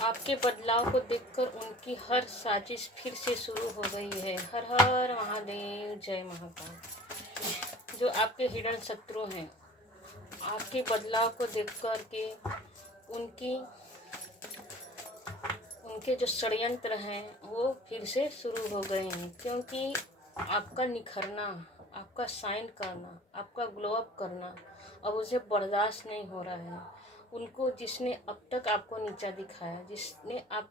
आपके बदलाव को देखकर उनकी हर साजिश फिर से शुरू हो गई है। हर हर महादेव, जय महाकाल। जो आपके हिडन शत्रु हैं, आपके बदलाव को देखकर के उनकी उनके जो षड्यंत्र हैं वो फिर से शुरू हो गए हैं, क्योंकि आपका निखरना, आपका शाइन करना, आपका ग्लो अप करना अब उसे बर्दाश्त नहीं हो रहा है। उनको जिसने अब तक आपको नीचा दिखाया, जिसने अब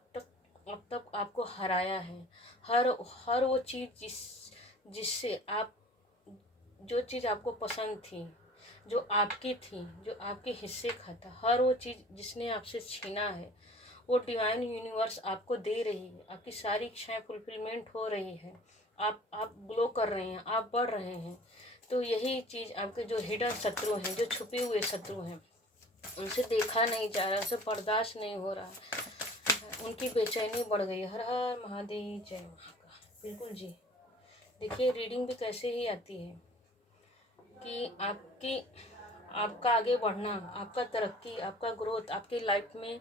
तक आपको हराया है, हर हर वो चीज़ जिससे आप, जो चीज़ आपको पसंद थी, जो आपकी थी, जो आपके हिस्से का था, हर वो चीज़ जिसने आपसे छीना है, वो डिवाइन यूनिवर्स आपको दे रही है। आपकी सारी इच्छाएं फुलफिलमेंट हो रही है। आप ग्लो कर रहे हैं, आप बढ़ रहे हैं। तो यही चीज़ आपके जो हिडन शत्रु हैं, जो छुपे हुए शत्रु हैं, उनसे देखा नहीं जा रहा, उनसे बर्दाश्त नहीं हो रहा, उनकी बेचैनी बढ़ गई। हर हर महादेव, जय महाकाल। बिल्कुल जी। देखिए, रीडिंग भी कैसे ही आती है कि आपका आगे बढ़ना, आपका तरक्की, आपका ग्रोथ, आपके लाइफ में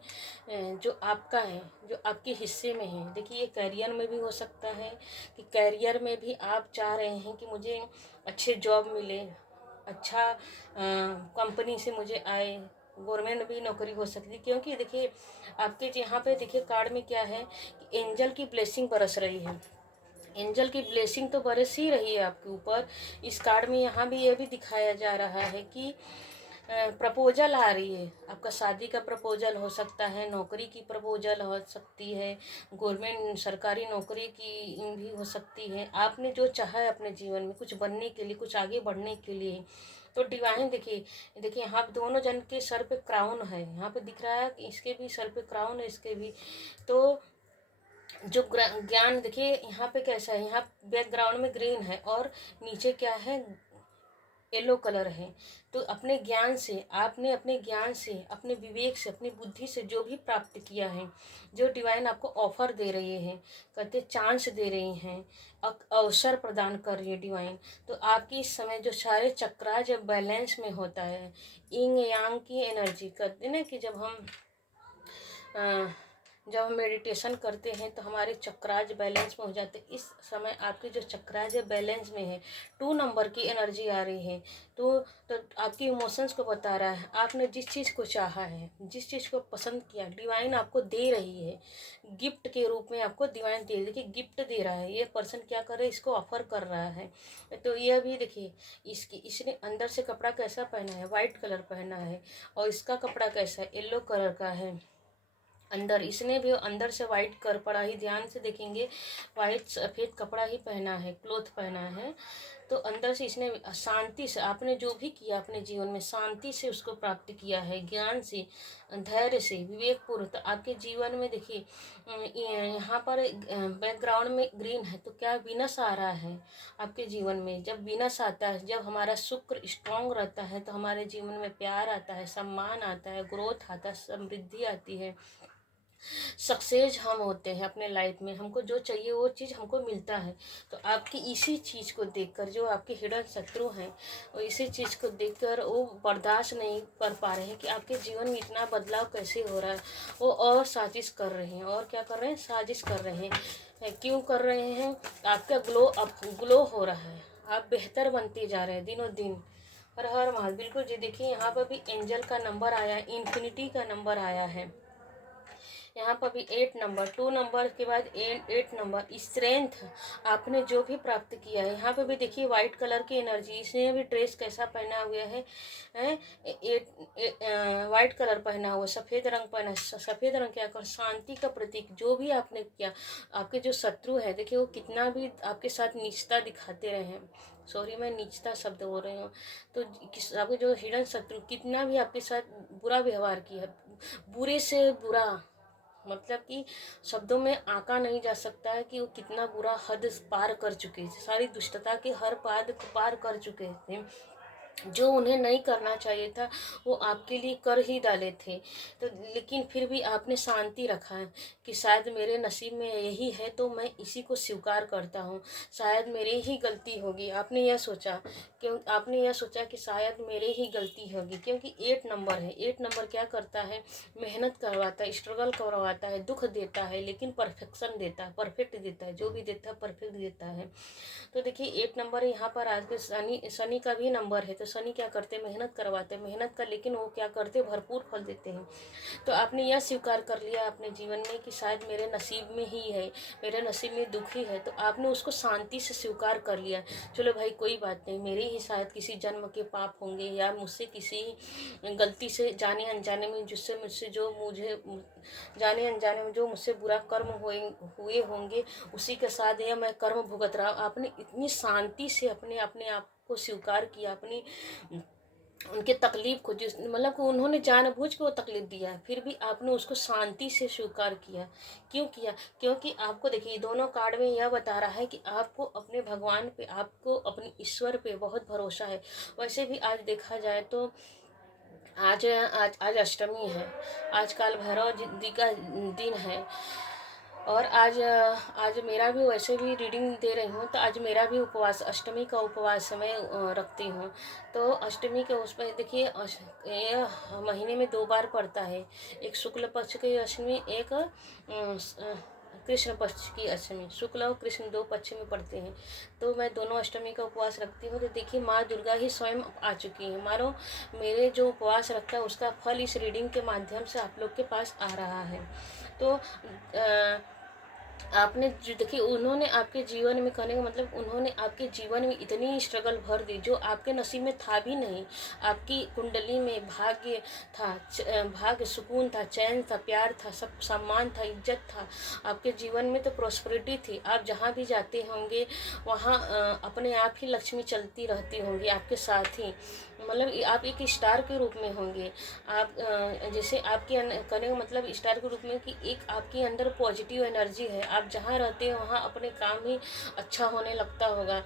जो आपका है, जो आपके हिस्से में है। देखिए, ये करियर में भी हो सकता है कि करियर में भी आप चाह रहे हैं कि मुझे अच्छे जॉब मिले, अच्छा कंपनी से मुझे आए, गवर्नमेंट भी नौकरी हो सकती है। क्योंकि देखिए, आपके यहाँ पे देखिए कार्ड में क्या है कि एंजल की ब्लेसिंग बरस रही है। एंजल की ब्लेसिंग तो बरस ही रही है आपके ऊपर। इस कार्ड में यहाँ भी ये भी दिखाया जा रहा है कि प्रपोजल आ रही है। आपका शादी का प्रपोजल हो सकता है, नौकरी की प्रपोजल हो सकती है, गवर्नमेंट सरकारी नौकरी की भी हो सकती है। आपने जो चाहा है अपने जीवन में कुछ बनने के लिए, कुछ आगे बढ़ने के लिए, तो डिवाइन देखिए, यहाँ पे दोनों जन के सर पे क्राउन है। यहाँ पे दिख रहा है कि इसके भी सर पे क्राउन है, इसके भी। तो जो ज्ञान देखिए यहाँ पे कैसा है, यहाँ बैकग्राउंड में ग्रीन है और नीचे क्या है, येलो कलर है। तो अपने ज्ञान से, आपने अपने ज्ञान से, अपने विवेक से, अपनी बुद्धि से जो भी प्राप्त किया है, जो डिवाइन आपको ऑफर दे रही है, कहते चांस दे रही हैं, अवसर प्रदान कर रही है डिवाइन। तो आपकी इस समय जो सारे चक्रा जब बैलेंस में होता है, इंग यांग की एनर्जी कहते ना कि जब हम मेडिटेशन करते हैं तो हमारे चक्राज बैलेंस में हो जाते हैं। इस समय आपके जो चक्राज बैलेंस में है, 2 नंबर की एनर्जी आ रही है। तो आपकी इमोशंस को बता रहा है, आपने जिस चीज़ को चाहा है, जिस चीज़ को पसंद किया, डिवाइन आपको दे रही है। गिफ्ट के रूप में आपको डिवाइन दे, देखिए गिफ्ट दे रहा है। ये पर्सन क्या कर रहा है, इसको ऑफर कर रहा है। तो यह भी देखिए, इसने अंदर से कपड़ा कैसा पहना है, वाइट कलर पहना है, और इसका कपड़ा कैसा है, येलो कलर का है। अंदर इसने भी अंदर से वाइट कर पड़ा ही, ध्यान से देखेंगे, वाइट सफ़ेद कपड़ा ही पहना है, क्लोथ पहना है। तो अंदर से इसने शांति से, आपने जो भी किया अपने जीवन में शांति से उसको प्राप्त किया है, ज्ञान से, धैर्य से, विवेकपूर्ण। तो आपके जीवन में देखिए यहाँ पर बैकग्राउंड में ग्रीन है, तो क्या विनस आ रहा है आपके जीवन में। जब विनस आता है, जब हमारा शुक्र स्ट्रांग रहता है, तो हमारे जीवन में प्यार आता है, सम्मान आता है, ग्रोथ आता है, समृद्धि आती है, सक्सेस हम होते हैं अपने लाइफ में। हमको जो चाहिए वो चीज़ हमको मिलता है। तो आपकी इसी चीज़ को देखकर जो आपके हिडन शत्रु हैं, वो इसी चीज़ को देखकर वो बर्दाश्त नहीं कर पा रहे हैं कि आपके जीवन में इतना बदलाव कैसे हो रहा है। वो और साजिश कर रहे हैं, और क्या कर रहे हैं, साजिश कर रहे हैं। क्यों कर रहे हैं, आपका ग्लो हो रहा है, आप बेहतर बनते जा रहे हैं दिनों दिन। हर हर महादेव। बिल्कुल जी। देखिए यहाँ पर भी एंजल का नंबर आया है, इन्फिनिटी का नंबर आया है। यहाँ पर भी 8 नंबर, 2 नंबर के बाद 8 नंबर, स्ट्रेंथ आपने जो भी प्राप्त किया है। यहाँ पे भी देखिए वाइट कलर की एनर्जी, इसने भी ड्रेस कैसा पहना हुआ है, वाइट कलर पहना हुआ, सफ़ेद रंग पहना। सफ़ेद रंग क्या कर, शांति का प्रतीक। जो भी आपने किया, आपके जो शत्रु है देखिए वो कितना भी आपके साथ नीचता दिखाते रहे हैं, सॉरी मैं नीचता शब्द बोल रही हूँ। तो आपके जो हिडन शत्रु कितना भी आपके साथ बुरा व्यवहार किया, बुरे से बुरा, मतलब कि शब्दों में आंका नहीं जा सकता है कि वो कितना बुरा हद पार कर चुके थे, सारी दुष्टता के हर पाद पार कर चुके थे। जो उन्हें नहीं करना चाहिए था वो आपके लिए कर ही डाले थे। तो लेकिन फिर भी आपने शांति रखा है कि शायद मेरे नसीब में यही है तो मैं इसी को स्वीकार करता हूँ, शायद मेरी ही गलती होगी। आपने यह सोचा, क्यों आपने यह सोचा कि शायद मेरे ही गलती होगी, क्योंकि 8 नंबर है। 8 नंबर क्या करता है, मेहनत करवाता है, स्ट्रगल करवाता है, दुख देता है, लेकिन परफेक्शन देता है, परफेक्ट देता है, जो भी देता है परफेक्ट देता है। तो देखिए 8 नंबर यहाँ पर आज के शनि शनि का भी नंबर है। तो शनि क्या करते हैं, मेहनत करवाते हैं, मेहनत का, लेकिन वो क्या करते हैं, भरपूर फल देते हैं। तो आपने यह स्वीकार कर लिया अपने जीवन में कि शायद मेरे नसीब में ही है, मेरे नसीब में दुख ही है, तो आपने उसको शांति से स्वीकार कर लिया। चलो भाई कोई बात नहीं, मेरे ही शायद किसी जन्म के पाप होंगे, या मुझसे किसी गलती से जाने अनजाने में जिससे मुझसे जो मुझे जाने अनजाने में जो मुझसे बुरा कर्म हुए होंगे, उसी के साथ यह मैं कर्म भुगत रहा हूँ। आपने इतनी शांति से अपने अपने आप को स्वीकार किया, अपनी उनके तकलीफ को, जिस मतलब कि उन्होंने जानबूझ के वो तकलीफ दिया है, फिर भी आपने उसको शांति से स्वीकार किया। क्यों किया, क्योंकि आपको देखिए दोनों कार्ड में यह बता रहा है कि आपको अपने भगवान पे, आपको अपने ईश्वर पे बहुत भरोसा है। वैसे भी आज देखा जाए तो आज आज आज अष्टमी है, आज काल भैरव जी का दिन है। और आज मेरा भी, वैसे भी रीडिंग दे रही हूँ तो आज मेरा भी उपवास, अष्टमी का उपवास मैं रखती हूँ। तो अष्टमी के उस पर देखिए ये महीने में 2 बार पड़ता है, एक शुक्ल पक्ष की अष्टमी, एक कृष्ण पक्ष की अष्टमी। शुक्ल और कृष्ण 2 पक्ष में पड़ते हैं। तो मैं दोनों अष्टमी का उपवास रखती हूँ। तो देखिए माँ दुर्गा ही स्वयं आ चुकी हैं। मानो मेरे जो उपवास रखा है उसका फल इस रीडिंग के माध्यम से आप लोग के पास आ रहा है। तो आपने जो देखिए, उन्होंने आपके जीवन में, कहने का मतलब उन्होंने आपके जीवन में इतनी स्ट्रगल भर दी जो आपके नसीब में था भी नहीं। आपकी कुंडली में भाग्य था, भाग्य, सुकून था, चैन था, प्यार था, सब सम्मान था, इज्जत था। आपके जीवन में तो प्रॉस्पेरिटी थी। आप जहाँ भी जाते होंगे वहाँ अपने आप ही लक्ष्मी चलती रहती होंगी आपके साथ ही। मतलब आप एक स्टार के रूप में होंगे। आप जैसे आपके कहने का मतलब स्टार के रूप में कि एक आपके अंदर पॉजिटिव एनर्जी है। आप जहाँ रहते हैं वहाँ अपने काम ही अच्छा होने लगता होगा।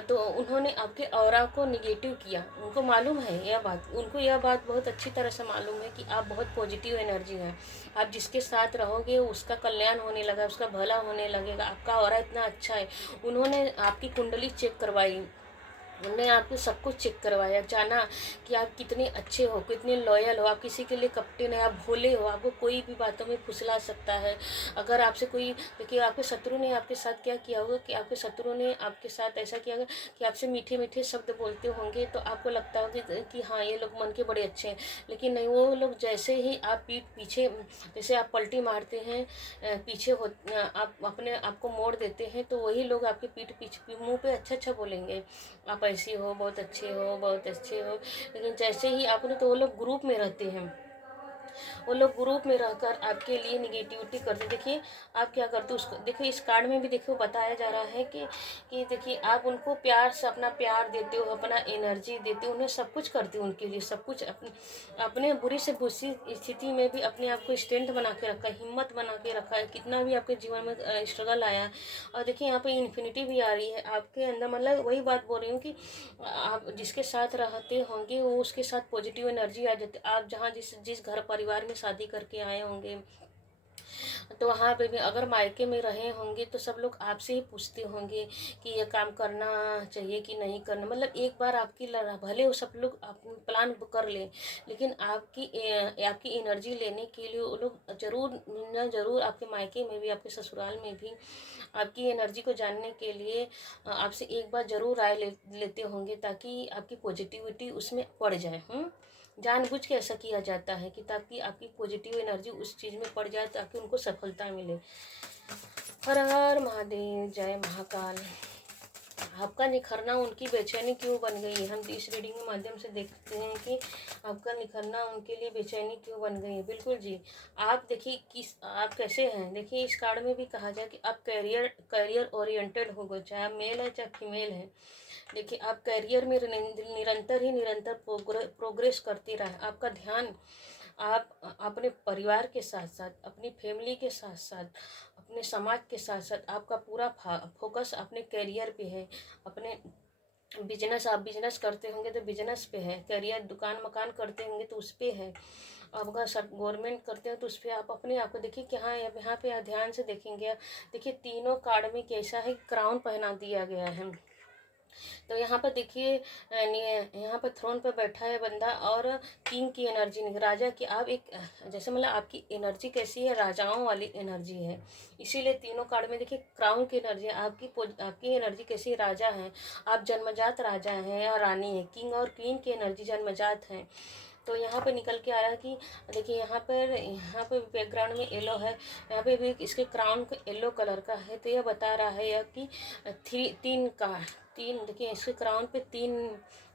तो उन्होंने आपके ऑरा को निगेटिव किया, उनको मालूम है यह बात, उनको यह बात बहुत अच्छी तरह से मालूम है कि आप बहुत पॉजिटिव एनर्जी हैं। आप जिसके साथ रहोगे उसका कल्याण होने लगा, उसका भला होने लगेगा। आपका ऑरा इतना अच्छा है। उन्होंने आपकी कुंडली चेक करवाई, उन्होंने आपको सब कुछ चेक करवाया, जाना कि आप कितने अच्छे हो, कितने लॉयल हो, आप किसी के लिए कपटी नहीं, आप भोले हो, आपको कोई भी बातों में फुसला सकता है। अगर आपसे कोई, देखिए आपके शत्रु ने आपके साथ क्या किया होगा कि आपके शत्रु ने आपके साथ ऐसा किया होगा कि आपसे मीठे मीठे शब्द बोलते होंगे, तो आपको लगता होगा कि हाँ ये लोग मन के बड़े अच्छे हैं। लेकिन नहीं, वो लोग जैसे ही आप पीठ पीछे, जैसे आप पलटी मारते हैं, पीछे हो, आप अपने आप को मोड़ देते हैं, तो वही लोग आपके पीठ पीछे मुंह पे अच्छा अच्छा बोलेंगे, आप ऐसी हो, बहुत अच्छे हो, बहुत अच्छे हो। लेकिन जैसे ही आपने, तो वो लोग ग्रुप में रहते हैं, वो लोग ग्रुप में रहकर आपके लिए निगेटिविटी करते। देखिए आप क्या करते हो उसको, देखिए इस कार्ड में भी देखिए बताया जा रहा है कि देखिए आप उनको प्यार से अपना प्यार देते हो, अपना एनर्जी देते हो, उन्हें सब कुछ करते हो उनके लिए, सब कुछ अपने बुरी से बुरी स्थिति में भी अपने आप को स्ट्रेंथ बना के रखा है, हिम्मत बना के रखा है, कितना भी आपके जीवन में स्ट्रगल आया। और देखिए यहाँ पे इन्फिनिटी भी आ रही है आपके अंदर। मतलब वही बात बोल रही हूँ कि आप जिसके साथ रहते होंगे वो उसके साथ पॉजिटिव एनर्जी आ जाती है। आप जहाँ जिस जिस घर परिवार में शादी करके आए होंगे, तो वहाँ पे भी अगर मायके में रहे होंगे तो सब लोग आपसे ही पूछते होंगे कि ये काम करना चाहिए कि नहीं करना। मतलब एक बार आपकी भले वो सब लोग आप प्लान कर लें, लेकिन आपकी एनर्जी लेने के लिए वो लोग जरूर न जरूर आपके मायके में भी, आपके ससुराल में भी आपकी एनर्जी को जानने के लिए आपसे एक बार जरूर राय लेते होंगे, ताकि आपकी पॉजिटिविटी उसमें पड़ जाए। जानबूझ के ऐसा किया जाता है कि ताकि आपकी पॉजिटिव एनर्जी उस चीज़ में पड़ जाए, ताकि उनको सफलता मिले। हर हर महादेव, जय महाकाल। आपका निखरना उनकी बेचैनी क्यों बन गई है, हम इस रीडिंग के माध्यम से देखते हैं कि आपका निखरना उनके लिए बेचैनी क्यों बन गई है। बिल्कुल जी, आप देखिए किस आप कैसे हैं। देखिए इस कार्ड में भी कहा जाए कि आप करियर ओरिएंटेड हो गए, चाहे मेल है चाहे फीमेल है। देखिए आप करियर में निरंतर प्रोग्रेस करते रहे। आपका ध्यान आप अपने परिवार के साथ साथ, अपनी फैमिली के साथ साथ, अपने समाज के साथ साथ आपका पूरा फोकस अपने करियर पे है, अपने बिजनेस, आप बिजनेस करते होंगे तो बिजनेस पे है, करियर दुकान मकान करते होंगे तो उस पे है, आपका सर गवर्नमेंट करते हो तो उस पर आप अपने आप को देखिए कि हाँ यहाँ पे आप ध्यान से देखेंगे, देखिए तीनों कार्ड में कैसा है, क्राउन पहना दिया गया है। तो यहाँ पर देखिए यहाँ पर थ्रोन पर बैठा है बंदा और किंग की एनर्जी नहीं, राजा की आप एक जैसे मतलब आपकी एनर्जी कैसी है, राजाओं वाली एनर्जी है, इसीलिए तीनों कार्ड में देखिए क्राउन की एनर्जी है। आपकी एनर्जी कैसी है, राजा है, आप जन्मजात राजा हैं या रानी है, किंग और क्वीन की एनर्जी जन्मजात है। तो यहाँ पे निकल के आ रहा है कि देखिए यहाँ पे बैकग्राउंड में येलो है, यहाँ पे भी इसके क्राउन को येलो कलर का है, तो यह बता रहा है यह कि तीन देखिए इसके क्राउन पे तीन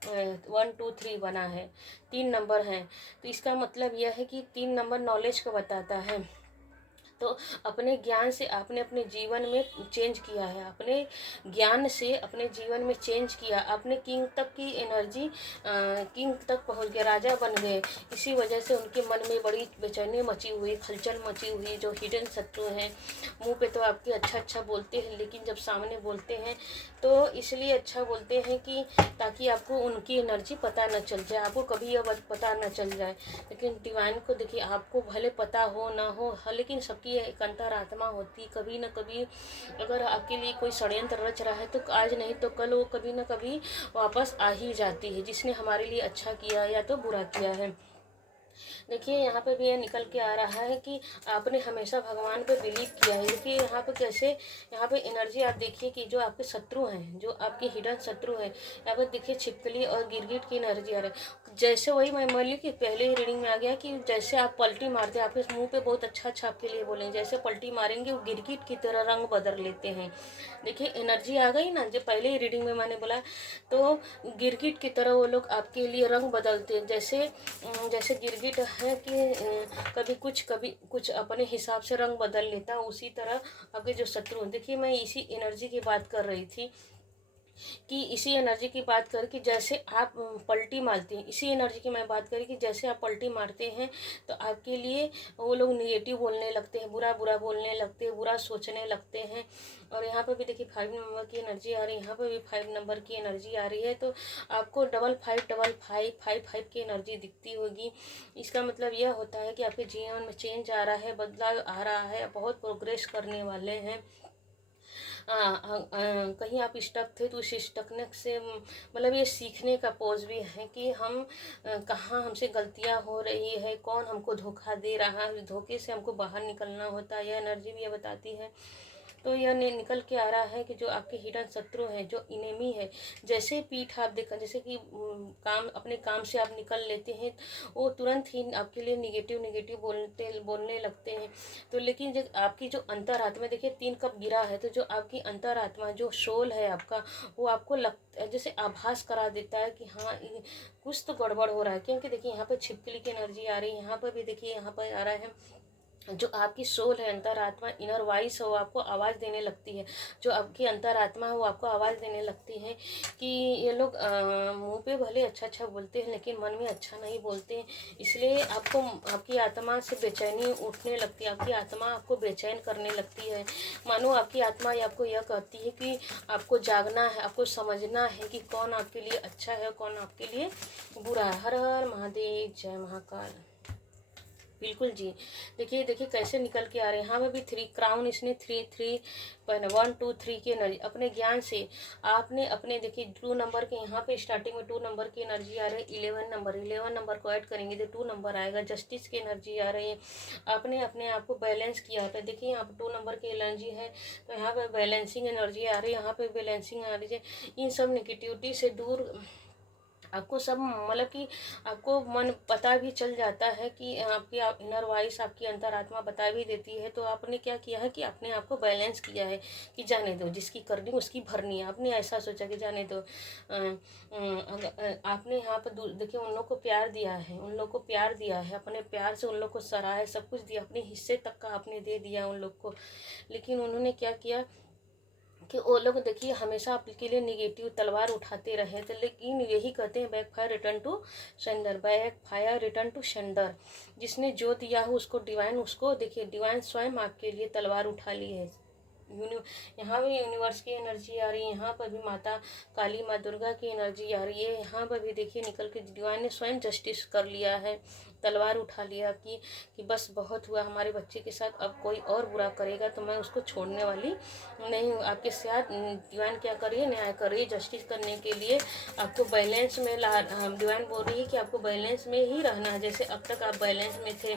1 2 3 बना है, 3 नंबर हैं, तो इसका मतलब यह है कि 3 नंबर नॉलेज को बताता है। तो अपने ज्ञान से आपने अपने जीवन में चेंज किया है, अपने ज्ञान से अपने जीवन में चेंज किया, आपने किंग तक की एनर्जी किंग तक पहुंच गए, राजा बन गए। इसी वजह से उनके मन में बड़ी बेचैनी मची हुई, खलचल मची हुई। जो हिडन शत्रु हैं, मुंह पे तो आपके अच्छा अच्छा बोलते हैं, लेकिन जब सामने बोलते हैं तो इसलिए अच्छा बोलते हैं कि ताकि आपको उनकी एनर्जी पता न चल जाए, आपको कभी यह बात पता न चल जाए। लेकिन डिवाइन को देखिए, आपको भले पता हो ना हो, लेकिन सबकी एक अंतरात्मा होती, कभी न कभी अगर आपके लिए कोई षड्यंत्र रच रहा है तो आज नहीं तो कल वो कभी न कभी वापस आ ही जाती है, जिसने हमारे लिए अच्छा किया या तो बुरा किया है। देखिए यहाँ पे भी ये निकल के आ रहा है कि आपने हमेशा भगवान पे बिलीव किया है। देखिए यहाँ पे कैसे, यहाँ पे एनर्जी आप देखिए कि जो आपके शत्रु हैं, जो आपके हिडन शत्रु हैं, यहाँ पे देखिए छिपकली और गिरगिट की एनर्जी आ रही है। जैसे वही मैं मान ली कि पहले ही रीडिंग में आ गया कि जैसे आप पलटी मारते हैं, आपके मुंह पे बहुत अच्छा अच्छा आपके लिए बोलेंगे, जैसे पलटी मारेंगे वो गिरगिट की तरह रंग बदल लेते हैं। देखिए एनर्जी आ गई ना, जो पहले ही रीडिंग में मैंने बोला, तो गिरगिट की तरह वो लोग आपके लिए रंग बदलते हैं। जैसे जैसे गिरगिट है कि कभी कुछ अपने हिसाब से रंग बदल लेता है, उसी तरह आपके जो शत्रु, देखिए मैं इसी एनर्जी की बात कर रही थी कि इसी एनर्जी की बात करें कि जैसे आप पलटी मारते हैं, इसी एनर्जी की मैं बात करी कि जैसे आप पलटी मारते हैं तो आपके लिए वो लोग निगेटिव बोलने लगते हैं, बुरा बुरा बोलने लगते हैं, बुरा सोचने लगते हैं। और यहाँ पर भी देखिए 5 नंबर की एनर्जी आ रही है, यहाँ पर भी 5 नंबर की एनर्जी आ रही है, तो आपको 555555 की एनर्जी दिखती होगी। इसका मतलब यह होता है कि आपके जीवन में चेंज आ रहा है, बदलाव आ रहा है, बहुत प्रोग्रेस करने वाले हैं। कहीं आप स्टक थे तो उस स्टकनेस से मतलब ये सीखने का पोज भी है कि हम कहाँ हमसे गलतियाँ हो रही है, कौन हमको धोखा दे रहा है, धोखे से हमको बाहर निकलना होता है, यह एनर्जी भी ये बताती है। तो यह निकल के आ रहा है कि जो आपके हिडन शत्रु हैं, जो इनेमी है, जैसे पीठ आप देखा, जैसे कि काम अपने काम से आप निकल लेते हैं, वो तुरंत ही आपके लिए निगेटिव निगेटिव बोलने लगते हैं। तो लेकिन जब आपकी जो अंतरात्मा, देखिए 3 कप गिरा है, तो जो आपकी अंतरात्मा, जो सोल है आपका, वो आपको जैसे आभास करा देता है कि हाँ कुछ तो गड़बड़ हो रहा है। क्योंकि देखिए यहाँ पर छिपकली की एनर्जी आ रही है, यहाँ पर भी देखिए यहाँ पर आ रहा है जो आपकी सोल है, अंतरात्मा, इनर वॉइस है, वो आपको आवाज़ देने लगती है। जो आपकी अंतरात्मा है वो आपको आवाज़ देने लगती है कि ये लोग मुंह पे भले अच्छा अच्छा बोलते हैं लेकिन मन में अच्छा नहीं बोलते हैं। इसलिए आपको आपकी आत्मा से बेचैनी उठने लगती है, आपकी आत्मा आपको बेचैन करने लगती है। मानो आपकी आत्मा आपको यह कहती है कि आपको जागना है, आपको समझना है कि कौन आपके लिए अच्छा है, कौन आपके लिए बुरा है। हर हर महादेव, जय महाकाल। बिल्कुल जी। देखिए देखिए कैसे निकल के आ रहे हैं। हाँ मैं भी 3 क्राउन, इसने 3 3 पहले 1 2 3 की एनर्जी अपने ज्ञान से आपने अपने, देखिए 2 नंबर के यहाँ पे स्टार्टिंग में 2 नंबर की एनर्जी आ रही है, 11 नंबर को ऐड करेंगे तो 2 नंबर आएगा, जस्टिस की एनर्जी आ रही है। आपने अपने आप को बैलेंस किया है। देखिए यहाँ पे 2 नंबर की एनर्जी है, तो यहाँ पे बैलेंसिंग एनर्जी आ रही है, यहाँ पे बैलेंसिंग आ रही है। इन सब निगेटिविटी से दूर आपको सब मतलब कि आपको मन पता भी चल जाता है कि आपकी इनर वॉइस, आपकी अंतरात्मा बता भी देती है। तो आपने क्या किया है कि अपने आप को बैलेंस किया है कि जाने दो, जिसकी करनी उसकी भरनी है। आपने ऐसा सोचा कि जाने दो। आपने यहाँ पर देखिए उन लोग को प्यार दिया है, उन लोग को प्यार दिया है, अपने प्यार से उन लोग को सराहा है, सब कुछ दिया, अपने हिस्से तक का आपने दे दिया उन लोग को। लेकिन उन्होंने क्या किया कि वो लोग देखिए हमेशा आपके लिए निगेटिव तलवार उठाते रहे थे। लेकिन यही कहते हैं backfire return to sender, backfire return to sender. जिसने जो दिया हो उसको डिवाइन, उसको देखिए डिवाइन स्वयं आपके लिए तलवार उठा ली है। यहाँ भी यूनिवर्स की एनर्जी आ रही है, यहाँ पर भी माता काली माँ दुर्गा की एनर्जी आ रही है। यहाँ पर भी देखिए निकल के डिवाइन ने स्वयं जस्टिस कर लिया है, तलवार उठा लिया कि बस बहुत हुआ हमारे बच्चे के साथ, अब कोई और बुरा करेगा तो मैं उसको छोड़ने वाली नहीं हूँ। आपके साथ डिवाइन क्या करिए, न्याय करिए। जस्टिस करने के लिए आपको बैलेंस में डिवाइन बोल रही है कि आपको बैलेंस में ही रहना है। जैसे अब तक आप बैलेंस में थे,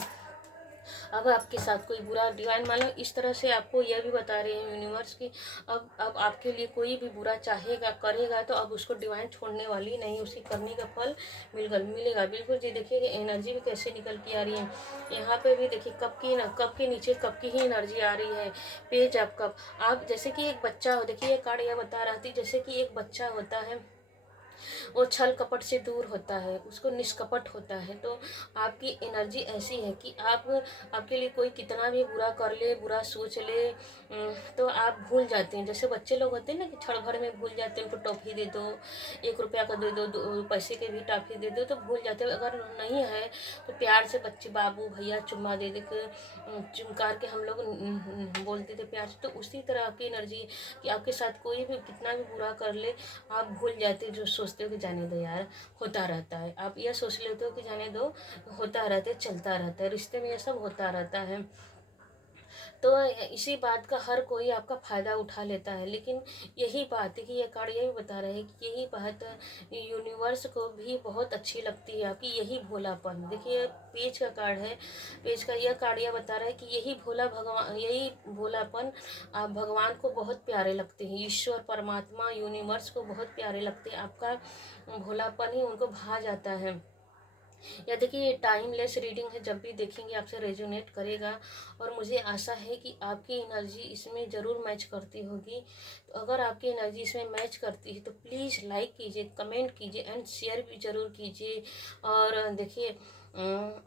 अब आपके साथ कोई बुरा, डिवाइन मान लो इस तरह से आपको यह भी बता रहे हैं यूनिवर्स की अब आपके लिए कोई भी बुरा चाहेगा करेगा तो अब उसको डिवाइन छोड़ने वाली नहीं, उसी करने का फल मिलेगा बिल्कुल जी। देखिए एनर्जी भी कैसे निकल के आ रही है। यहाँ पे भी देखिए कप के नीचे कप की ही एनर्जी आ रही है। पेज ऑफ कप, आप जैसे कि एक बच्चा हो, देखिए ये कार्ड यह बता रहा थी जैसे कि एक बच्चा होता है, वो छल कपट से दूर होता है, उसको निष्कपट होता है। तो आपकी एनर्जी ऐसी है कि आपके लिए कोई कितना भी बुरा कर ले, बुरा सोच ले, तो आप भूल जाते हैं। जैसे बच्चे लोग होते हैं ना कि क्षण भर में भूल जाते हैं, उनको टॉफ़ी दे दो, 1 रुपया का दे दो, 2 पैसे के भी टॉफ़ी दे दो तो भूल जाते हैं। अगर नहीं है तो प्यार से बच्चे बाबू भैया चुम्मा दे दे के चुमकार के हम लोग बोलते थे प्यार से। तो उसी तरह आपकी एनर्जी कि आपके साथ कोई भी कितना भी बुरा कर ले आप भूल जाते, जो सोचते हो कि जाने दो यार होता रहता है। आप यह सोच लेते हो कि जाने दो होता रहता है, चलता रहता है, रिश्ते में ये सब होता रहता है। तो इसी बात का हर कोई आपका फ़ायदा उठा लेता है। लेकिन यही बात है कि ये कार्ड यही बता रहे हैं कि यही बात यूनिवर्स को भी बहुत अच्छी लगती है आपकी यही भोलापन। देखिए पेज का कार्ड है, पेज का यह कार्ड यह बता रहा है कि यही भोलापन आप भगवान को बहुत प्यारे लगते हैं, ईश्वर परमात्मा यूनिवर्स को बहुत प्यारे लगते हैं। आपका भोलापन ही उनको भा जाता है। या देखिए ये टाइमलेस रीडिंग है, जब भी देखेंगे आपसे रेजोनेट करेगा। और मुझे आशा है कि आपकी एनर्जी इसमें ज़रूर मैच करती होगी। तो अगर आपकी एनर्जी इसमें मैच करती है तो प्लीज़ लाइक कीजिए, कमेंट कीजिए एंड शेयर भी ज़रूर कीजिए। और देखिए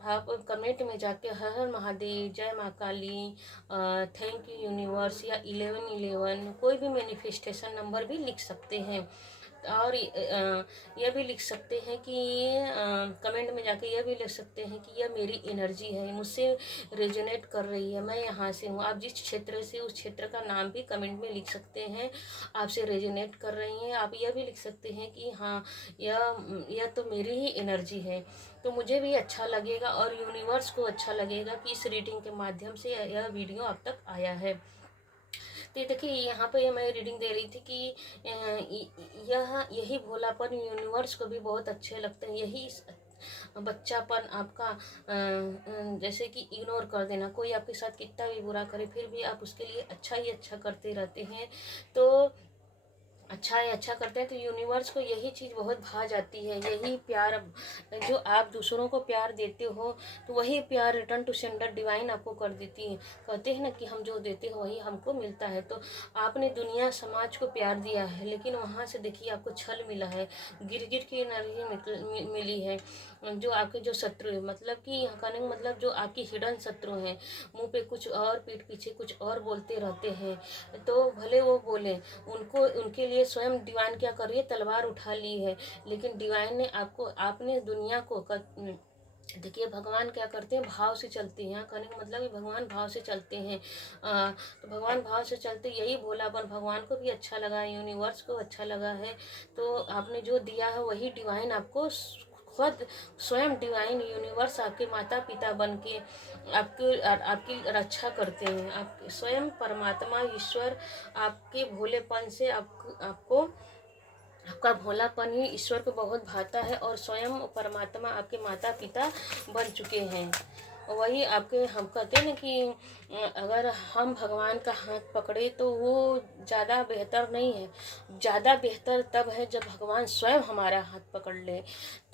आप कमेंट में जाके हर हर महादेव, जय माँ काली, थैंक यू यूनिवर्स या 1111 कोई भी मैनिफेस्टेशन नंबर भी लिख सकते हैं। और यह भी लिख सकते हैं कि कमेंट में जाके यह भी लिख सकते हैं कि यह मेरी एनर्जी है, मुझसे रेजोनेट कर रही है, मैं यहाँ से हूँ। आप जिस क्षेत्र से उस क्षेत्र का नाम भी कमेंट में लिख सकते हैं, आपसे रेजोनेट कर रही हैं। आप यह भी लिख सकते हैं कि हाँ यह तो मेरी ही एनर्जी है। तो मुझे भी अच्छा लगेगा और यूनिवर्स को अच्छा लगेगा कि इस रीडिंग के माध्यम से यह वीडियो आप तक आया है। तो देखिए यहाँ पे मैं रीडिंग दे रही थी कि यही भोलापन यूनिवर्स को भी बहुत अच्छे लगते हैं। यही बच्चापन आपका जैसे कि इग्नोर कर देना, कोई आपके साथ कितना भी बुरा करे फिर भी आप उसके लिए अच्छा ही अच्छा करते रहते हैं। तो अच्छा है, अच्छा करते हैं तो यूनिवर्स को यही चीज़ बहुत भा जाती है। यही प्यार जो आप दूसरों को प्यार देते हो तो वही प्यार रिटर्न टू सेंडर डिवाइन आपको कर देती है। कहते हैं ना कि हम जो देते हो वही हमको मिलता है। तो आपने दुनिया समाज को प्यार दिया है लेकिन वहाँ से देखिए आपको छल मिला है, गिरगिट की एनर्जी मिली है। जो आपके जो शत्रु है, मतलब कि यहाँ कहने का मतलब जो आपकी हिडन शत्रु हैं, मुँह पे कुछ और पीठ पीछे कुछ और बोलते रहते हैं, तो भले वो बोले, उनके लिए स्वयं डिवाइन क्या कर रही है, तलवार उठा ली है। लेकिन डिवाइन ने आपने दुनिया को देखिए भगवान क्या करते हैं, भाव से चलते हैं। यहाँ कहने का मतलब है भगवान भाव से चलते हैं। तो भगवान भाव से चलते, यही भोलापन भगवान को भी अच्छा लगा, यूनिवर्स को अच्छा लगा है। तो आपने जो दिया है वही डिवाइन आपको खुद स्वयं डिवाइन यूनिवर्स आपके माता पिता बन के आपकी रक्षा करते हैं। आप स्वयं परमात्मा ईश्वर आपके भोलेपन से आपको आपका भोलापन ही ईश्वर को बहुत भाता है और स्वयं परमात्मा आपके माता पिता बन चुके हैं। वही आपके हम कहते हैं ना कि अगर हम भगवान का हाथ पकड़े तो वो ज़्यादा बेहतर नहीं है, ज़्यादा बेहतर तब है जब भगवान स्वयं हमारा हाथ पकड़ ले।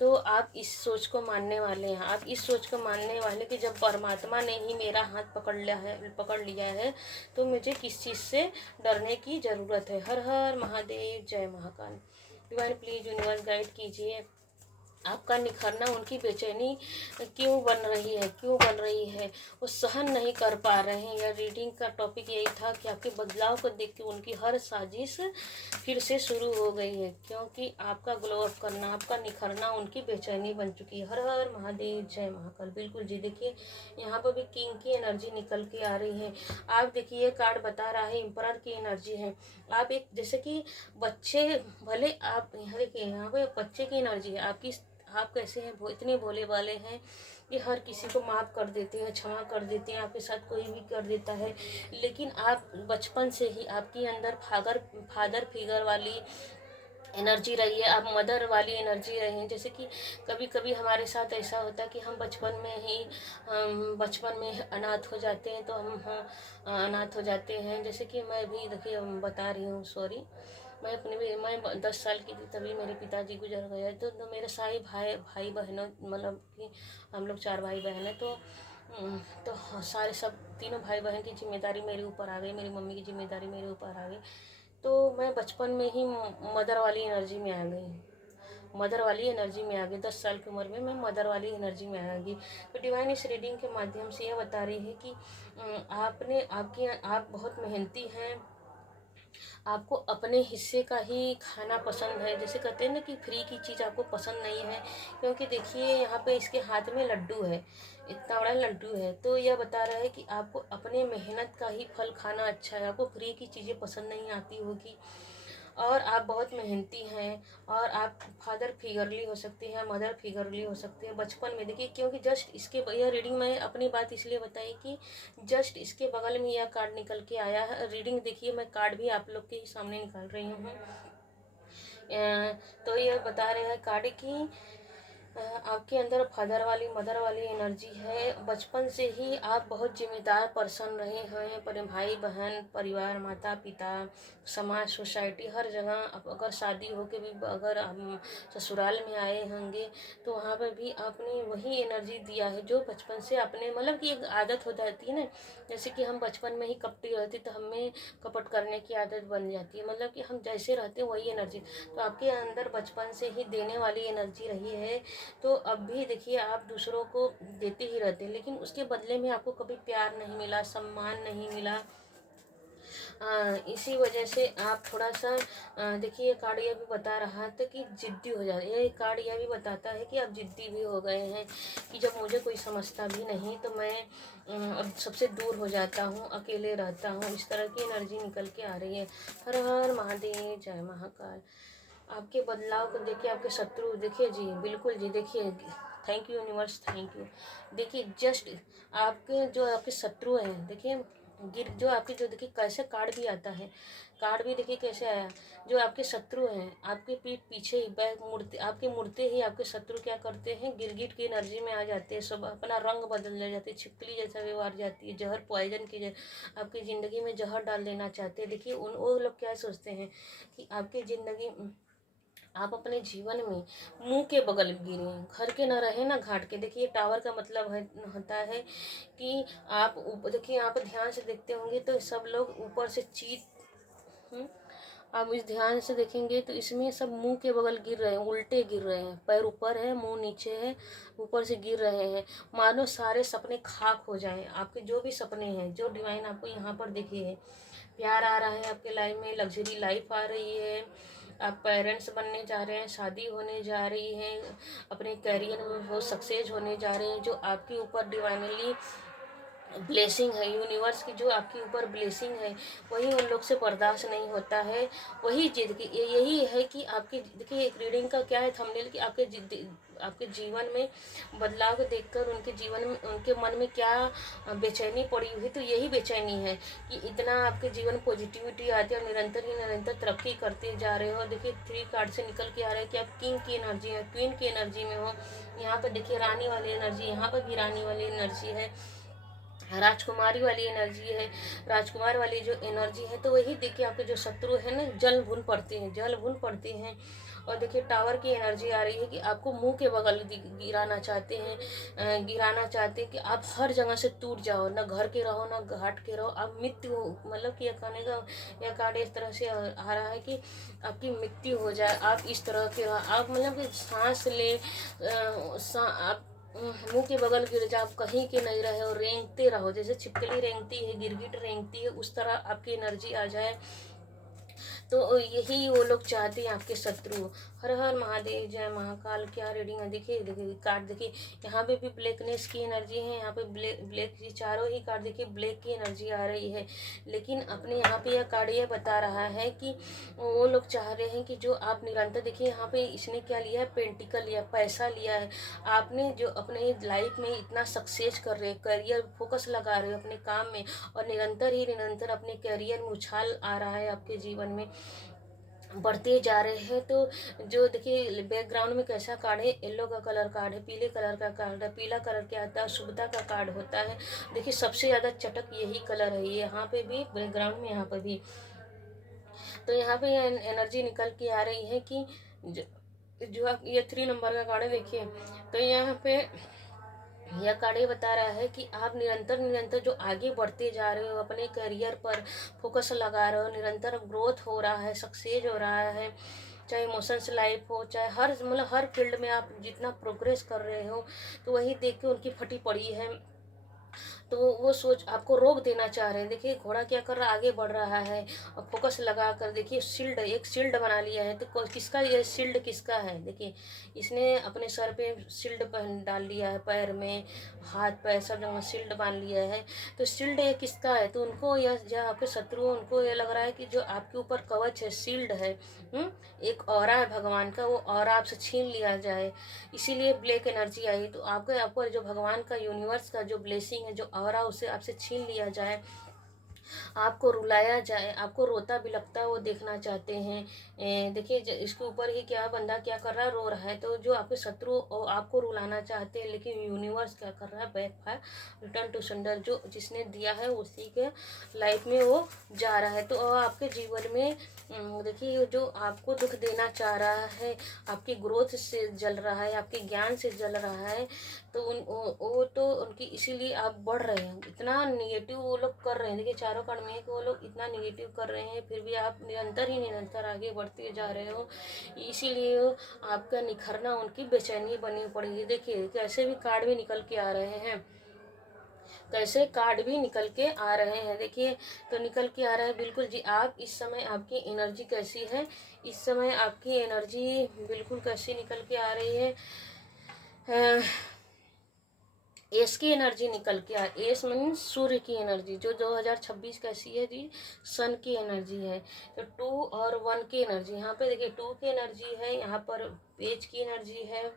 तो आप इस सोच को मानने वाले हैं, आप इस सोच को मानने वाले कि जब परमात्मा ने ही मेरा हाथ पकड़ लिया है तो मुझे किस चीज़ से डरने की ज़रूरत है। हर हर महादेव, जय Mahakal. Divine please universe guide कीजिए आपका निखरना, उनकी बेचैनी क्यों बन रही है, वो सहन नहीं कर पा रहे हैं। या रीडिंग का टॉपिक यही था कि आपके बदलाव को देख के उनकी हर साजिश फिर से शुरू हो गई है, क्योंकि आपका ग्लो अप करना, आपका निखरना उनकी बेचैनी बन चुकी है। हर हर महादेव, जय महाकाल। बिल्कुल जी, देखिए यहाँ पर भी किंग की एनर्जी निकल के आ रही है। आप देखिए ये कार्ड बता रहा है एम्परर की एनर्जी है। आप एक जैसे कि बच्चे, भले आप यहाँ देखिए यहाँ पे बच्चे की एनर्जी है आपकी। आप कैसे हैं, इतने भोले भाले हैं कि हर किसी को माफ़ कर देते हैं, क्षमा कर देते हैं, आपके साथ कोई भी कर देता है। लेकिन आप बचपन से ही आपके अंदर फादर फिगर वाली एनर्जी रही है, आप मदर वाली एनर्जी रही है। जैसे कि कभी कभी हमारे साथ ऐसा होता है कि हम बचपन में अनाथ हो जाते हैं, तो हम अनाथ हो जाते हैं। जैसे कि मैं भी देखिए बता रही हूँ, सॉरी, मैं 10 साल की थी तभी मेरे पिताजी गुजर गए। तो मेरे सारे भाई बहनों, मतलब कि हम लोग 4 भाई बहन हैं। तो सारे सब तीनों भाई बहन की जिम्मेदारी मेरे ऊपर आ गई, मेरी मम्मी की जिम्मेदारी मेरे ऊपर आ गई। तो मैं बचपन में ही मदर वाली एनर्जी में आ गई, मदर वाली एनर्जी में आ गई। 10 साल की उम्र में मैं मदर वाली एनर्जी में आ गई। तो डिवाइन इस रीडिंग के माध्यम से ये बता रही है कि आप बहुत मेहनती हैं, आपको अपने हिस्से का ही खाना पसंद है। जैसे कहते हैं ना कि फ्री की चीज़ आपको पसंद नहीं है, क्योंकि देखिए यहाँ पे इसके हाथ में लड्डू है, इतना बड़ा लड्डू है। तो यह बता रहा है कि आपको अपने मेहनत का ही फल खाना अच्छा है, आपको फ्री की चीज़ें पसंद नहीं आती होगी। और आप बहुत मेहनती हैं, और आप फादर फिगरली हो सकती हैं, मदर फिगरली हो सकती है बचपन में। देखिए क्योंकि जस्ट इसके, यह रीडिंग में अपनी बात इसलिए बताई कि जस्ट इसके बगल में यह कार्ड निकल के आया है। रीडिंग देखिए, मैं कार्ड भी आप लोग के ही सामने निकाल रही हूँ। तो यह बता रहे हैं कार्ड की आपके अंदर फादर वाली मदर वाली एनर्जी है। बचपन से ही आप बहुत जिम्मेदार पर्सन रहे हैं, पर भाई बहन, परिवार, माता पिता, समाज, सोसाइटी, हर जगह। अगर शादी हो के भी अगर हम ससुराल में आए होंगे तो वहाँ पर भी आपने वही एनर्जी दिया है जो बचपन से आपने, मतलब कि एक आदत हो जाती है ना। जैसे कि हम बचपन में ही कपटी रहती तो हमें कपट करने की आदत बन जाती है, मतलब कि हम जैसे रहते हैं वही एनर्जी। तो आपके अंदर बचपन से ही देने वाली एनर्जी रही है। तो अब भी देखिए आप दूसरों को देते ही रहते हैं, लेकिन उसके बदले में आपको कभी प्यार नहीं मिला, सम्मान नहीं मिला। इसी वजह से आप थोड़ा सा देखिए, ये कार्ड यह भी बता रहा था कि जिद्दी हो जाए। ये कार्ड यह भी बताता है कि आप जिद्दी भी हो गए हैं, कि जब मुझे कोई समझता भी नहीं तो मैं अब सबसे दूर हो जाता हूँ, अकेले रहता हूँ। इस तरह की एनर्जी निकल के आ रही है। हर हर महादेव, जय महाकाल। आपके बदलाव को देखिए, आपके शत्रु देखिए जी, बिल्कुल जी, देखिए, thank you universe, thank you. देखिए जस्ट आपके शत्रु हैं, देखिए जो आपके, जो देखिए कैसे कार्ड भी आता है, कार्ड भी देखिए कैसे आया। जो आपके शत्रु हैं, आपके पीठ पीछे ही बैक मुड़ते, आपके मुड़ते ही आपके शत्रु क्या करते हैं, गिरगिट की एनर्जी में आ जाते हैं। सब अपना रंग बदल ले जाते हैं, छिपकली जैसा व्यवहार जाती है, जहर पॉइजन की आपकी ज़िंदगी में जहर डाल देना चाहते हैं। देखिए वो लोग क्या सोचते हैं कि आपकी ज़िंदगी, आप अपने जीवन में मुंह के बगल गिरे, घर के ना रहे ना घाट के। देखिए टावर का मतलब होता है कि आप ऊपर, देखिए आप ध्यान से देखते होंगे तो सब लोग ऊपर से आप इस ध्यान से देखेंगे तो इसमें सब मुंह के बगल गिर रहे हैं, उल्टे गिर रहे हैं, पैर ऊपर है, मुंह नीचे है, ऊपर से गिर रहे हैं। मानो सारे सपने खाक हो जाएं। आपके जो भी सपने हैं, जो डिवाइन आपको यहाँ पर देखिए है, प्यार आ रहा है आपके लाइफ में, लग्जरी लाइफ आ रही है, आप पेरेंट्स बनने जा रहे हैं, शादी होने जा रही है, अपने करियर में वो सक्सेस होने जा रहे हैं। जो आपके ऊपर डिवाइनली ब्लेसिंग है, यूनिवर्स की जो आपके ऊपर ब्लेसिंग है, वही उन लोग से बर्दाश्त नहीं होता है। वही जिद की यही है कि आपकी, देखिए एक रीडिंग का क्या है थंबनेल, कि आपके जीवन में बदलाव को देखकर उनके जीवन में, उनके मन में क्या बेचैनी पड़ी हुई, तो यही बेचैनी है कि इतना आपके जीवन पॉजिटिविटी आती है और निरंतर ही निरंतर तरक्की करते जा रहे हो। देखिए 3 कार्ड से निकल के आ रहा है कि आप किंग की एनर्जी है, क्वीन की एनर्जी में हो। यहाँ पर देखिए रानी वाली एनर्जी, यहाँ पर भी रानी वाली एनर्जी है, राजकुमारी वाली एनर्जी है, राजकुमार वाली जो एनर्जी है। तो वही देखिए आपके जो शत्रु है ना, जल भून पड़ते हैं, जल भून पड़ते हैं। और देखिए टावर की एनर्जी आ रही है कि आपको मुंह के बगल गिराना चाहते हैं, गिराना चाहते हैं कि आप हर जगह से टूट जाओ, ना घर के रहो ना घाट के रहो, आप मृत्यु मतलब कि यह कहने का यह कार्ड इस तरह से आ रहा है कि आपकी मृत्यु हो जाए, आप इस तरह के आप मतलब कि सांस ले आप मुंह के बगल गिर जाओ, आप कहीं के नहीं रहे और रेंगते रहो, जैसे छिपकली रेंगती है, गिरगिट रेंगती है, उस तरह आपकी एनर्जी आ जाए। तो यही वो लोग चाहते हैं आपके शत्रु। हर हर महादेव, जय महाकाल। क्या रीडिंग है देखिए, देखिए कार्ड देखिए, यहाँ पे भी ब्लैकनेस की एनर्जी है, यहाँ पे ब्लैक की चारों ही कार्ड देखिए ब्लैक की एनर्जी आ रही है। लेकिन अपने यहाँ पे यह कार्ड ये बता रहा है कि वो लोग चाह रहे हैं कि जो आप निरंतर देखिए यहाँ पे इसने क्या लिया है, पेंटिकल लिया, पैसा लिया है। आपने जो अपने लाइफ में इतना सक्सेस कर रहे हो, करियर फोकस लगा रहे हो अपने काम में, और निरंतर अपने करियर में उछाल आ रहा है आपके जीवन में, बढ़ते जा रहे हैं। तो जो देखिए बैकग्राउंड में कैसा कार्ड है, येलो का कलर कार्ड है, पीले कलर का कार्ड है। पीला कलर क्या आता है, शुभता का कार्ड होता है। देखिए सबसे ज़्यादा चटक यही कलर है, यहाँ पे भी बैकग्राउंड में, यहाँ पे भी। तो यहाँ पे एनर्जी निकल के आ रही है कि जो आप ये 3 नंबर का कार्ड है देखिए, तो यहाँ पे यह कार्ड ये बता रहा है कि आप निरंतर जो आगे बढ़ते जा रहे हो, अपने करियर पर फोकस लगा रहे हो, निरंतर ग्रोथ हो रहा है, सक्सेस हो रहा है, चाहे इमोशंस लाइफ हो, चाहे हर मतलब हर फील्ड में आप जितना प्रोग्रेस कर रहे हो। तो वही देख के उनकी फटी पड़ी है, तो वो सोच आपको रोक देना चाह रहे हैं। देखिए घोड़ा क्या कर रहा है, आगे बढ़ रहा है और फोकस लगा कर देखिए शील्ड, एक शील्ड बना लिया है। तो किसका ये शील्ड किसका है, देखिए इसने अपने सर पे शील्ड पहन डाल लिया है, पैर में हाथ पैर सब जगह शील्ड बांध लिया है। तो शील्ड ये किसका है, तो उनको यह जो आपके शत्रु उनको ये लग रहा है कि जो आपके ऊपर कवच है, शील्ड है, एक ऑरा है भगवान का, वो ऑरा आपसे छीन लिया जाए, इसीलिए ब्लैक एनर्जी आई। तो आपको जो भगवान का यूनिवर्स का जो ब्लेसिंग है, जो ऑरा, उसे आपसे छीन लिया जाए, आपको रुलाया जाए, आपको रोता बिलखता वो देखना चाहते हैं। देखिए इसके ऊपर ही क्या बंदा क्या कर रहा है, रो रहा है। तो जो आपके शत्रु आपको रुलाना चाहते हैं, लेकिन यूनिवर्स क्या कर रहा है, backfire, return to sender, जो जिसने दिया है उसी के लाइफ में वो जा रहा है। तो आपके जीवन में देखिए जो आपको दुख देना चाह रहा है, आपकी ग्रोथ से जल रहा है, आपके ज्ञान से जल रहा है, तो वो तो उनकी इसीलिए आप बढ़ रहे हैं, इतना निगेटिव वो लोग कर रहे हैं। देखिए चारों कार्ड में है कि वो लोग इतना निगेटिव कर रहे हैं, फिर भी आप निरंतर आगे बढ़ते जा रहे हो, इसीलिए आपका निखरना उनकी बेचैनी बनी पड़ी है। देखिए कैसे भी कार्ड भी निकल के आ रहे हैं, कैसे कार्ड भी निकल के आ रहे हैं, देखिए तो निकल के आ रहा है बिल्कुल जी। आप इस समय आपकी एनर्जी कैसी है, इस समय आपकी एनर्जी बिल्कुल कैसी निकल के आ रही है। एस की एनर्जी निकल के आ, एस मीन सूर्य की एनर्जी, जो 2026 कैसी है जी, सन की एनर्जी है। तो 2 और 1 की एनर्जी, यहाँ पे देखिए 2 की एनर्जी है, यहाँ पर पेज की एनर्जी है,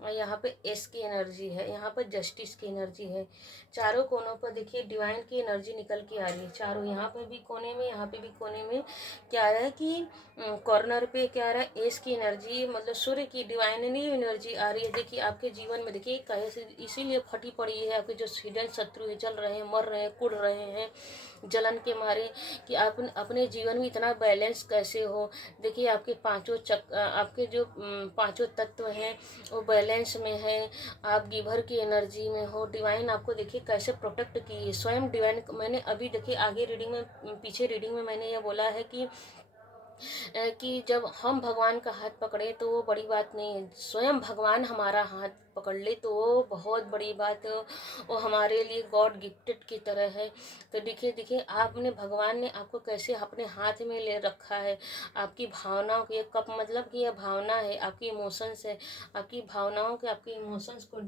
और यहाँ पे एस की एनर्जी है, यहाँ पर जस्टिस की एनर्जी है। चारों कोनों पर देखिए डिवाइन की एनर्जी निकल के आ रही है, चारों, यहाँ पे भी कोने में, यहाँ पे भी कोने में क्या आ रहा है कि कॉर्नर पे क्या आ रहा है, एस की एनर्जी, मतलब सूर्य की डिवाइनली एनर्जी आ रही है। देखिए आपके जीवन में देखिए कैसे इसीलिए फटी पड़ी है, आपके जो हिडन शत्रु चल रहे हैं, मर रहे हैं, कुड़ रहे हैं जलन के मारे, कि आप अपने जीवन में इतना बैलेंस कैसे हो। देखिए आपके आपके जो 5 तत्व हैं वो बैलेंस में है, आप गिवर की एनर्जी में हो, डिवाइन आपको देखिए कैसे प्रोटेक्ट की है, स्वयं डिवाइन। मैंने अभी देखिए आगे रीडिंग में, पीछे रीडिंग में मैंने ये बोला है कि जब हम भगवान का हाथ पकड़े तो वो बड़ी बात नहीं है, स्वयं भगवान हमारा हाथ पकड़ ले तो वो बहुत बड़ी बात है, वो हमारे लिए गॉड गिफ्टेड की तरह है। तो देखिए आपने, भगवान ने आपको कैसे अपने हाथ में ले रखा है, आपकी भावनाओं की, कप मतलब कि यह भावना है, आपकी इमोशंस है, आपकी भावनाओं के, आपके इमोशंस को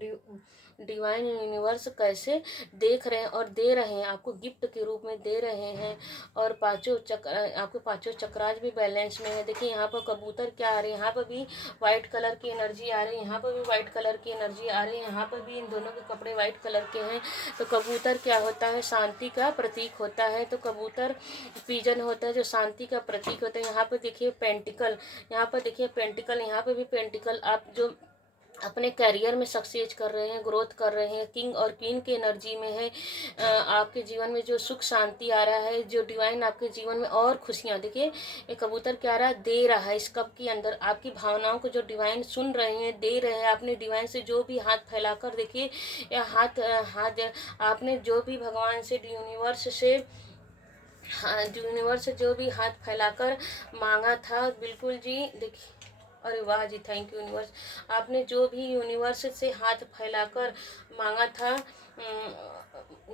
डिवाइन यूनिवर्स कैसे देख रहे हैं और दे रहे हैं, आपको गिफ्ट के रूप में दे रहे हैं। और आपके 5 चक्राज भी बैलेंस में है। देखिए यहाँ पर कबूतर क्या आ रहे हैं, यहाँ पर भी वाइट कलर की एनर्जी आ रही है, यहाँ पर भी वाइट कलर की एनर्जी आ रही है, यहाँ पर भी इन दोनों के कपड़े वाइट कलर के हैं। तो कबूतर क्या होता है, शांति का प्रतीक होता है, तो कबूतर पिजन होता है जो शांति का प्रतीक होता है। यहाँ पर देखिए पेंटिकल, यहाँ पर देखिए पेंटिकल, यहाँ पर भी पेंटिकल, आप जो अपने करियर में सक्सेस कर रहे हैं, ग्रोथ कर रहे हैं, किंग और क्वीन की एनर्जी में है। आपके जीवन में जो सुख शांति आ रहा है, जो डिवाइन आपके जीवन में और खुशियाँ, देखिए ये कबूतर क्या रहा दे रहा है इस कप के अंदर, आपकी भावनाओं को जो डिवाइन सुन रहे हैं, दे रहे हैं। आपने डिवाइन से जो भी हाथ फैलाकर, देखिए या हाथ आपने जो भी भगवान से, यूनिवर्स से, हाँ यूनिवर्स से जो भी हाथ फैलाकर मांगा था, बिल्कुल जी देखिए, अरे वाह जी, थैंक यू यूनिवर्स। आपने जो भी यूनिवर्स से हाथ फैलाकर मांगा था,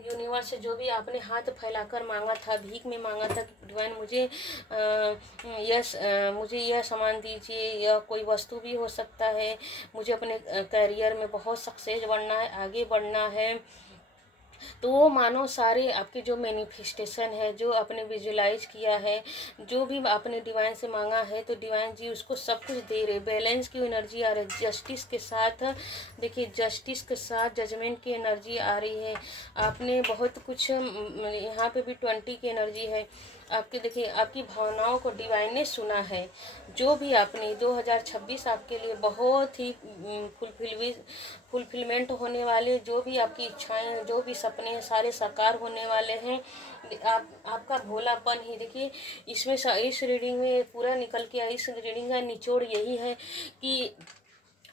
यूनिवर्स से जो भी आपने हाथ फैलाकर मांगा था, भीख में मांगा था कि डिवाइन मुझे यह सामान दीजिए, या कोई वस्तु भी हो सकता है, मुझे अपने करियर में बहुत सक्सेस बढ़ना है, आगे बढ़ना है, तो वो मानो सारे आपके जो मैनिफेस्टेशन है, जो आपने विजुलाइज किया है, जो भी आपने डिवाइन से मांगा है, तो डिवाइन जी उसको सब कुछ दे रहे। बैलेंस की एनर्जी आ रही है, जस्टिस के साथ, देखिए जस्टिस के साथ जजमेंट की एनर्जी आ रही है। आपने बहुत कुछ, यहाँ पे भी 20 की एनर्जी है आपके, देखिए आपकी भावनाओं को डिवाइन ने सुना है। जो भी आपने 2026 आपके लिए बहुत ही फुलफिलमेंट होने वाले, जो भी आपकी इच्छाएं, जो भी सपने हैं, सारे साकार होने वाले हैं। आपका भोलापन ही, देखिए इसमें इस रीडिंग में पूरा निकल के आया, इस रीडिंग का निचोड़ यही है कि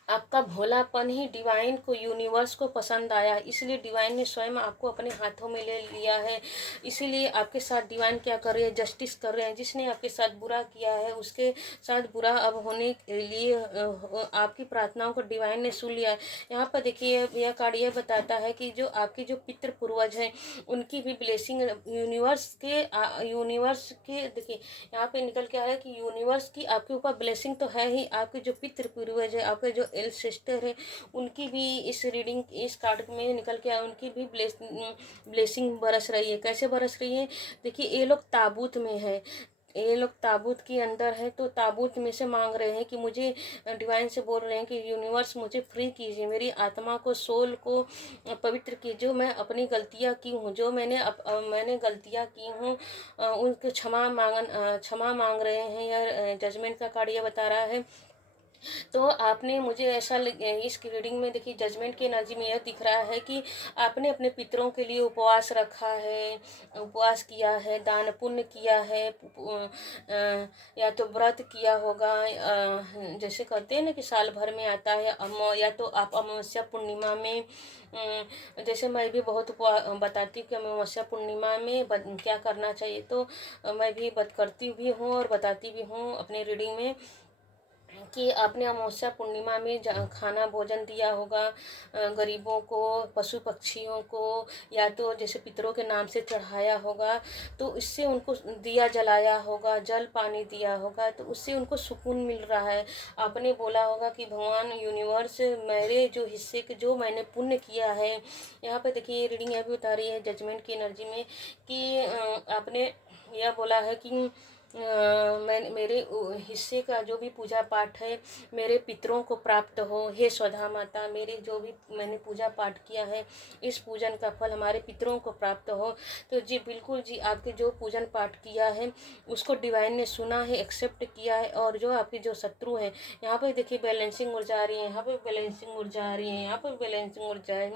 आपका भोलापन ही डिवाइन को, यूनिवर्स को पसंद आया, इसलिए डिवाइन ने स्वयं आपको अपने हाथों में ले लिया है। इसीलिए आपके साथ डिवाइन क्या कर रहे हैं, जस्टिस कर रहे हैं। जिसने आपके साथ बुरा किया है, उसके साथ बुरा अब होने के लिए आपकी प्रार्थनाओं को डिवाइन ने सुन लिया है। यहाँ पर देखिए यह कार्ड यह बताता है कि जो आपके जो पितृ पूर्वज हैं, उनकी भी ब्लेसिंग यूनिवर्स के देखिए यहाँ पे निकल के आया कि यूनिवर्स की आपके ऊपर ब्लेसिंग तो है ही, आपके जो पितृ पूर्वज है, आपके जो एल्सेस्टर है, उनकी भी इस रीडिंग, इस कार्ड में निकल के आया, उनकी भी ब्लेसिंग बरस रही है। कैसे बरस रही है, देखिए ये लोग ताबूत में है, ये लोग ताबूत के अंदर है, तो ताबूत में से मांग रहे हैं कि मुझे, डिवाइन से बोल रहे हैं कि यूनिवर्स मुझे फ्री कीजिए, मेरी आत्मा को, सोल को पवित्र कीजिए। जो मैं अपनी गलतियाँ की हूँ, जो मैंने गलतियाँ की हूँ, उनके क्षमा मांग रहे हैं, या जजमेंट का कार्ड ये बता रहा है। तो आपने, मुझे ऐसा इस रीडिंग में देखिए जजमेंट की एनर्जी में यह दिख रहा है कि आपने अपने पितरों के लिए उपवास रखा है, उपवास किया है, दान पुण्य किया है, या तो व्रत किया होगा, जैसे करते हैं ना कि साल भर में आता है, या तो आप अमावस्या पूर्णिमा में, जैसे मैं भी बहुत बताती हूँ कि अमावस्या पूर्णिमा में क्या करना चाहिए, तो मैं भी करती भी हूँ और बताती भी हूँ अपने रीडिंग में कि आपने अमावस्या पूर्णिमा में खाना भोजन दिया होगा गरीबों को, पशु पक्षियों को, या तो जैसे पितरों के नाम से चढ़ाया होगा, तो इससे उनको दिया जलाया होगा, जल पानी दिया होगा, तो उससे उनको सुकून मिल रहा है। आपने बोला होगा कि भगवान यूनिवर्स, मेरे जो हिस्से के जो मैंने पुण्य किया है, यहाँ पे देखिए ये रीडिंग यह भी बता रही है जजमेंट की एनर्जी में कि आपने यह बोला है कि मेरे हिस्से का जो भी पूजा पाठ है, मेरे पितरों को प्राप्त हो। हे स्वधा माता, मेरे जो भी मैंने पूजा पाठ किया है, इस पूजन का फल हमारे पितरों को प्राप्त हो। तो जी बिल्कुल जी, आपके जो पूजन पाठ किया है उसको डिवाइन ने सुना है, एक्सेप्ट किया है। और जो आपके जो शत्रु हैं, यहाँ पर देखिए बैलेंसिंग ऊर्जा आ रही है, यहाँ पर बैलेंसिंग ऊर्जा आ रही है, यहाँ पर बैलेंसिंग ऊर्जा है,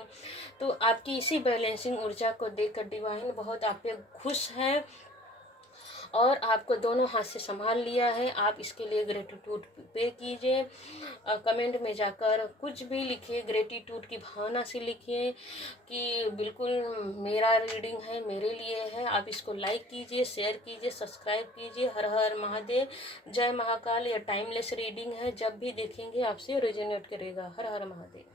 तो आपकी इसी बैलेंसिंग ऊर्जा को देखकर डिवाइन बहुत आप पे खुश हैं और आपको दोनों हाथ से संभाल लिया है। आप इसके लिए ग्रेटिट्यूड पे कीजिए, कमेंट में जाकर कुछ भी लिखिए, ग्रेटिट्यूड की भावना से लिखिए कि बिल्कुल मेरा रीडिंग है, मेरे लिए है। आप इसको लाइक कीजिए, शेयर कीजिए, सब्सक्राइब कीजिए। हर हर महादेव, जय महाकाल। यह टाइमलेस रीडिंग है, जब भी देखेंगे आपसे रेजोनेट करेगा। हर हर महादेव।